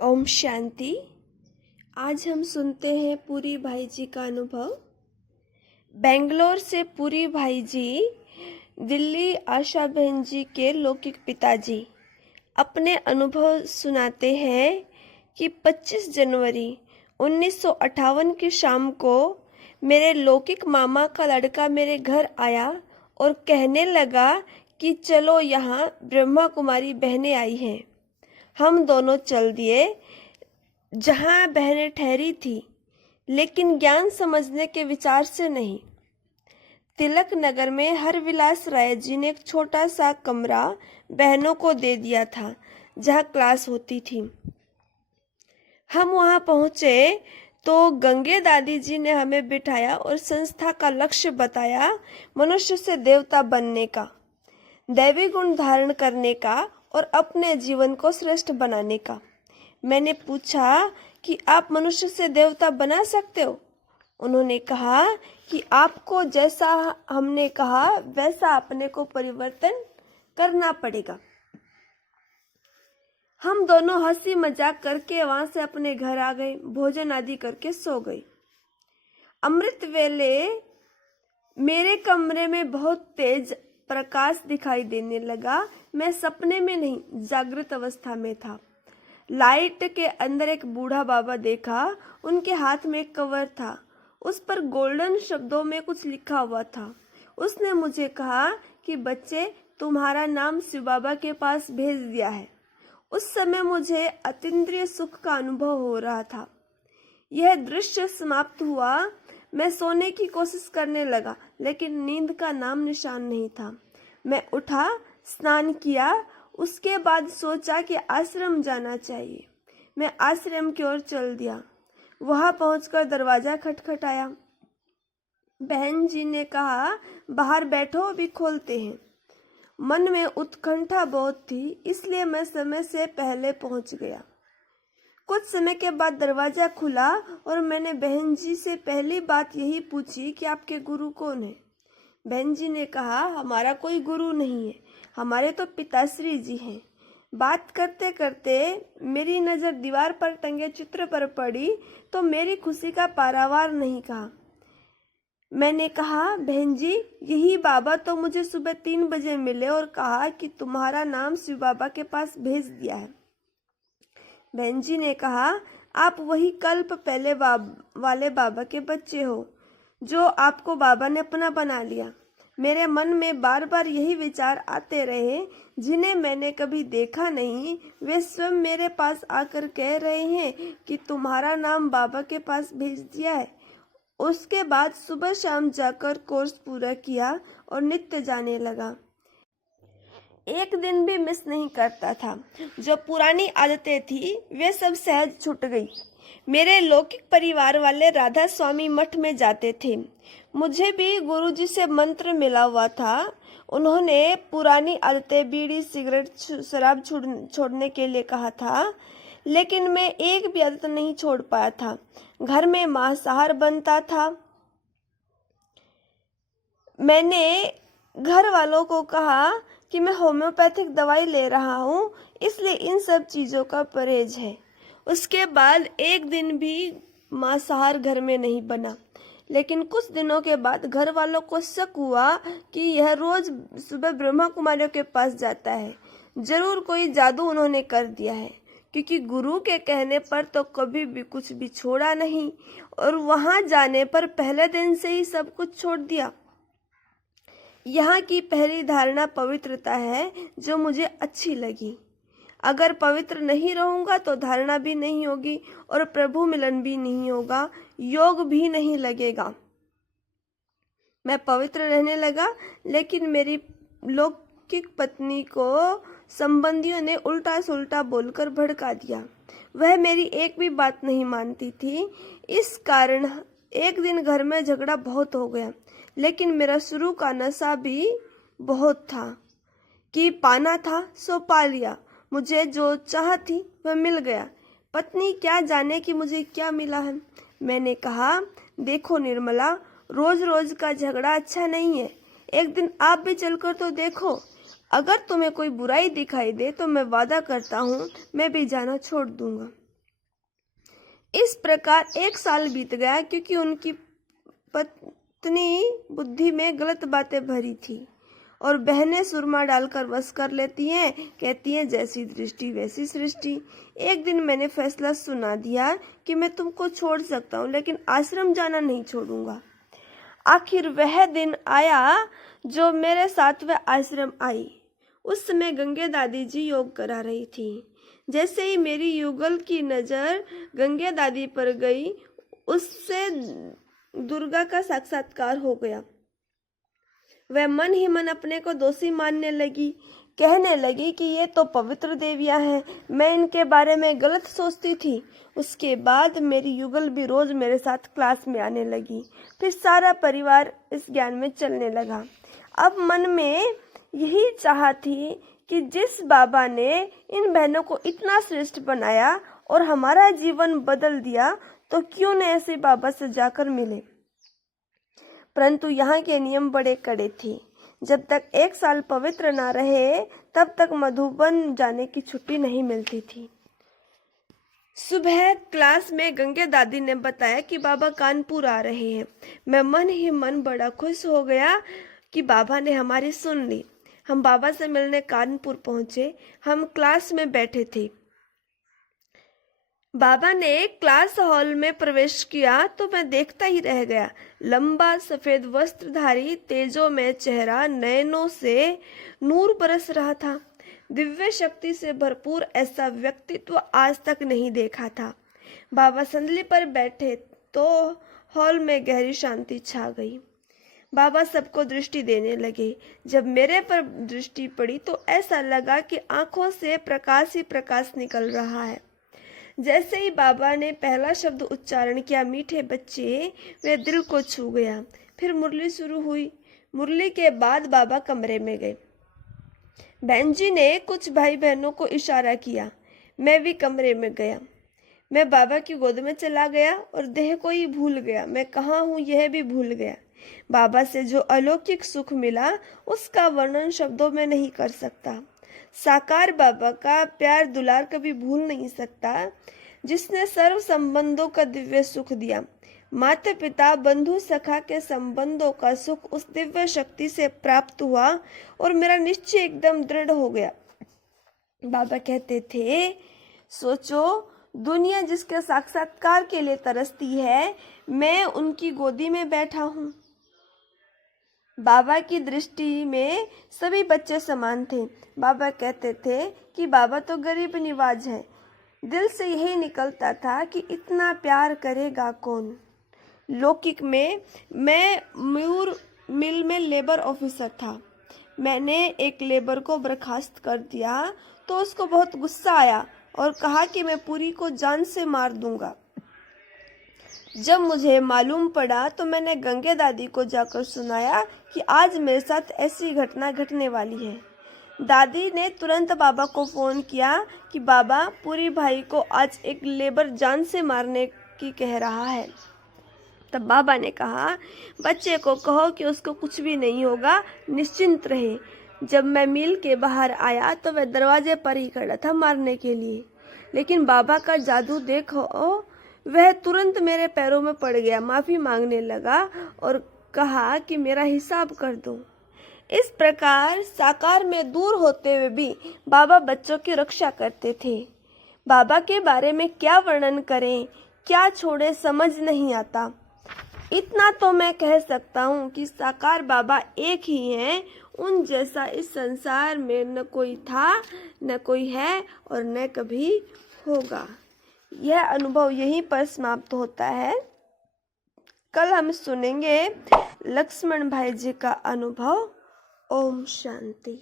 ओम शांति। आज हम सुनते हैं पुरी भाई जी का अनुभव। बेंगलोर से पुरी भाई जी, दिल्ली आशा बहन जी के लौकिक पिताजी अपने अनुभव सुनाते हैं कि 25 जनवरी 1958 की शाम को मेरे लौकिक मामा का लड़का मेरे घर आया और कहने लगा कि चलो यहाँ ब्रह्मा कुमारी बहनें आई हैं। हम दोनों चल दिए जहाँ बहनें ठहरी थी, लेकिन ज्ञान समझने के विचार से नहीं। तिलक नगर में हरविलास राय जी ने एक छोटा सा कमरा बहनों को दे दिया था जहाँ क्लास होती थी। हम वहाँ पहुँचे तो गंगे दादी जी ने हमें बिठाया और संस्था का लक्ष्य बताया, मनुष्य से देवता बनने का, दैवी गुण धारण करने का और अपने जीवन को श्रेष्ठ बनाने का। मैंने पूछा कि आप मनुष्य से देवता बना सकते हो? उन्होंने कहा कि आपको जैसा हमने कहा वैसा अपने को परिवर्तन करना पड़ेगा। हम दोनों हंसी मजाक करके वहां से अपने घर आ गए, भोजन आदि करके सो गए। अमृत वेले मेरे कमरे में बहुत तेज प्रकाश दिखाई देने लगा। मैं सपने में नहीं, जागृत अवस्था में था। लाइट के अंदर एक बूढ़ा बाबा देखा। उनके हाथ में एक कवर था, उस पर गोल्डन शब्दों में कुछ लिखा हुआ था। उसने मुझे कहा कि बच्चे, तुम्हारा नाम शिव बाबा के पास भेज दिया है। उस समय मुझे अतीन्द्रिय सुख का अनुभव हो रहा था। यह दृश्य समाप्त हुआ। मैं सोने की कोशिश करने लगा, लेकिन नींद का नाम निशान नहीं था। मैं उठा, स्नान किया, उसके बाद सोचा कि आश्रम जाना चाहिए। मैं आश्रम की ओर चल दिया। वहां पहुंचकर दरवाजा खटखटाया। बहन जी ने कहा, बाहर बैठो, अभी खोलते हैं। मन में उत्कंठा बहुत थी, इसलिए मैं समय से पहले पहुंच गया। कुछ समय के बाद दरवाजा खुला और मैंने बहन जी से पहली बात यही पूछी कि आपके गुरु कौन है। बहन जी ने कहा, हमारा कोई गुरु नहीं है, हमारे तो पिताश्री जी हैं। बात करते करते मेरी नज़र दीवार पर टंगे चित्र पर पड़ी तो मेरी खुशी का पारावार नहीं कहा। मैंने कहा, बहन जी, यही बाबा तो मुझे सुबह 3 बजे मिले और कहा कि तुम्हारा नाम शिव बाबा के पास भेज दिया है। बहन जी ने कहा, आप वही कल्प पहले वाले बाबा के बच्चे हो जो आपको बाबा ने अपना बना लिया। मेरे मन में बार बार यही विचार आते रहे, जिन्हें मैंने कभी देखा नहीं, वे स्वयं मेरे पास आकर कह रहे हैं कि तुम्हारा नाम बाबा के पास भेज दिया है। उसके बाद सुबह शाम जाकर कोर्स पूरा किया और नित्य जाने लगा। एक दिन भी मिस नहीं करता था। जो पुरानी आदतें थी वे सब सहज छूट गई। मेरे लौकिक परिवार वाले राधा स्वामी मठ में जाते थे। मुझे भी गुरुजी से मंत्र मिला हुआ था। उन्होंने पुरानी आदतें, बीड़ी, सिगरेट, शराब छोड़ने के लिए कहा था, लेकिन मैं एक भी आदत नहीं छोड़ पाया था। घर में मांसाहार बनता था। मैंने घर वालों को कहा कि मैं होम्योपैथिक दवाई ले रहा हूँ, इसलिए इन सब चीज़ों का परहेज है। उसके बाद एक दिन भी मांसाहार घर में नहीं बना। लेकिन कुछ दिनों के बाद घर वालों को शक हुआ कि यह रोज सुबह ब्रह्मा कुमारियों के पास जाता है। जरूर कोई जादू उन्होंने कर दिया है, क्योंकि गुरु के कहने पर तो कभी भी कुछ भी छोड़ा नहीं और वहां जाने पर पहले दिन से ही सब कुछ छोड़ दिया। यहाँ की पहली धारणा पवित्रता है, जो मुझे अच्छी लगी। अगर पवित्र नहीं रहूंगा तो धारणा भी नहीं होगी और प्रभु मिलन भी नहीं होगा, योग भी नहीं लगेगा। मैं पवित्र रहने लगा, लेकिन मेरी लौकिक पत्नी को संबंधियों ने उल्टा सुल्टा बोलकर भड़का दिया। वह मेरी एक भी बात नहीं मानती थी। इस कारण एक दिन घर में झगड़ा बहुत हो गया, लेकिन मेरा शुरू का नशा भी बहुत था कि पाना था सो पा लिया। मुझे जो चाह थी वह मिल गया। पत्नी क्या जाने कि मुझे क्या मिला है। मैंने कहा, देखो निर्मला, रोज रोज का झगड़ा अच्छा नहीं है। एक दिन आप भी चलकर तो देखो। अगर तुम्हें कोई बुराई दिखाई दे तो मैं वादा करता हूँ मैं भी जाना छोड़ दूंगा। इस प्रकार 1 साल बीत गया, क्योंकि उनकी पत्नी बुद्धि में गलत बातें भरी थी और बहनें सुरमा डालकर वश कर लेती हैं, कहती हैं जैसी दृष्टि वैसी सृष्टि। एक दिन मैंने फैसला सुना दिया कि मैं तुमको छोड़ सकता हूँ, लेकिन आश्रम जाना नहीं छोड़ूंगा। आखिर वह दिन आया जो मेरे साथ वह आश्रम आई। उस समय गंगे दादी जी योग करा रही थी। जैसे ही मेरी युगल की नजर गंगे दादी पर गई, उससे दुर्गा का साक्षात्कार हो गया। वह मन ही मन अपने को दोषी मानने लगी, कहने लगी कि ये तो पवित्र देवियां हैं, मैं इनके बारे में गलत सोचती थी। उसके बाद मेरी युगल भी रोज मेरे साथ क्लास में आने लगी। फिर सारा परिवार इस ज्ञान में चलने लगा। अब मन में यही चाह थी कि जिस बाबा ने इन बहनों को इतना श्रेष्ठ बनाया और हमारा जीवन बदल दिया, तो क्यों न ऐसे बाबा से जाकर मिले। परंतु यहाँ के नियम बड़े कड़े थे। जब तक 1 साल पवित्र ना रहे, तब तक मधुबन जाने की छुट्टी नहीं मिलती थी। सुबह क्लास में गंगे दादी ने बताया कि बाबा कानपुर आ रहे हैं। मैं मन ही मन बड़ा खुश हो गया कि बाबा ने हमारी सुन ली। हम बाबा से मिलने कानपुर पहुंचे। हम क्लास में बैठे थे। बाबा ने क्लास हॉल में प्रवेश किया तो मैं देखता ही रह गया। लंबा सफेद वस्त्रधारी, तेजोमय चेहरा, नयनों से नूर बरस रहा था। दिव्य शक्ति से भरपूर ऐसा व्यक्तित्व आज तक नहीं देखा था। बाबा संदली पर बैठे तो हॉल में गहरी शांति छा गई। बाबा सबको दृष्टि देने लगे। जब मेरे पर दृष्टि पड़ी तो ऐसा लगा कि आंखों से प्रकाश ही प्रकाश निकल रहा है। जैसे ही बाबा ने पहला शब्द उच्चारण किया, मीठे बच्चे, वे दिल को छू गया। फिर मुरली शुरू हुई। मुरली के बाद बाबा कमरे में गए। बहन जी ने कुछ भाई बहनों को इशारा किया। मैं भी कमरे में गया। मैं बाबा की गोद में चला गया और देह को ही भूल गया। मैं कहाँ हूँ यह भी भूल गया। बाबा से जो अलौकिक सुख मिला, उसका वर्णन शब्दों में नहीं कर सकता। साकार बाबा का प्यार दुलार कभी भूल नहीं सकता, जिसने सर्व संबंधों का दिव्य सुख दिया। माता पिता बंधु सखा के संबंधों का सुख उस दिव्य शक्ति से प्राप्त हुआ और मेरा निश्चय एकदम दृढ़ हो गया। बाबा कहते थे, सोचो, दुनिया जिसके साक्षात्कार के लिए तरसती है, मैं उनकी गोदी में बैठा हूँ। बाबा की दृष्टि में सभी बच्चे समान थे। बाबा कहते थे कि बाबा तो गरीब निवाज है। दिल से यही निकलता था कि इतना प्यार करेगा कौन। लौकिक में मैं मयूर मिल में लेबर ऑफिसर था। मैंने एक लेबर को बर्खास्त कर दिया तो उसको बहुत गुस्सा आया और कहा कि मैं पूरी को जान से मार दूंगा। जब मुझे मालूम पड़ा तो मैंने गंगे दादी को जाकर सुनाया कि आज मेरे साथ ऐसी घटना घटने वाली है। दादी ने तुरंत बाबा को फोन किया कि बाबा, पूरी भाई को आज एक लेबर जान से मारने की कह रहा है। तब बाबा ने कहा, बच्चे को कहो कि उसको कुछ भी नहीं होगा, निश्चिंत रहे। जब मैं मिल के बाहर आया तो वह दरवाजे पर ही खड़ा था मारने के लिए, लेकिन बाबा का जादू देखो, वह तुरंत मेरे पैरों में पड़ गया, माफी मांगने लगा और कहा कि मेरा हिसाब कर दो। इस प्रकार साकार में दूर होते हुए भी बाबा बच्चों की रक्षा करते थे। बाबा के बारे में क्या वर्णन करें, क्या छोड़े, समझ नहीं आता। इतना तो मैं कह सकता हूँ कि साकार बाबा एक ही हैं। उन जैसा इस संसार में न कोई था, न कोई है और न कभी होगा। यह अनुभव यहीं पर समाप्त होता है। कल हम सुनेंगे लक्ष्मण भाई जी का अनुभव। ओम शांति।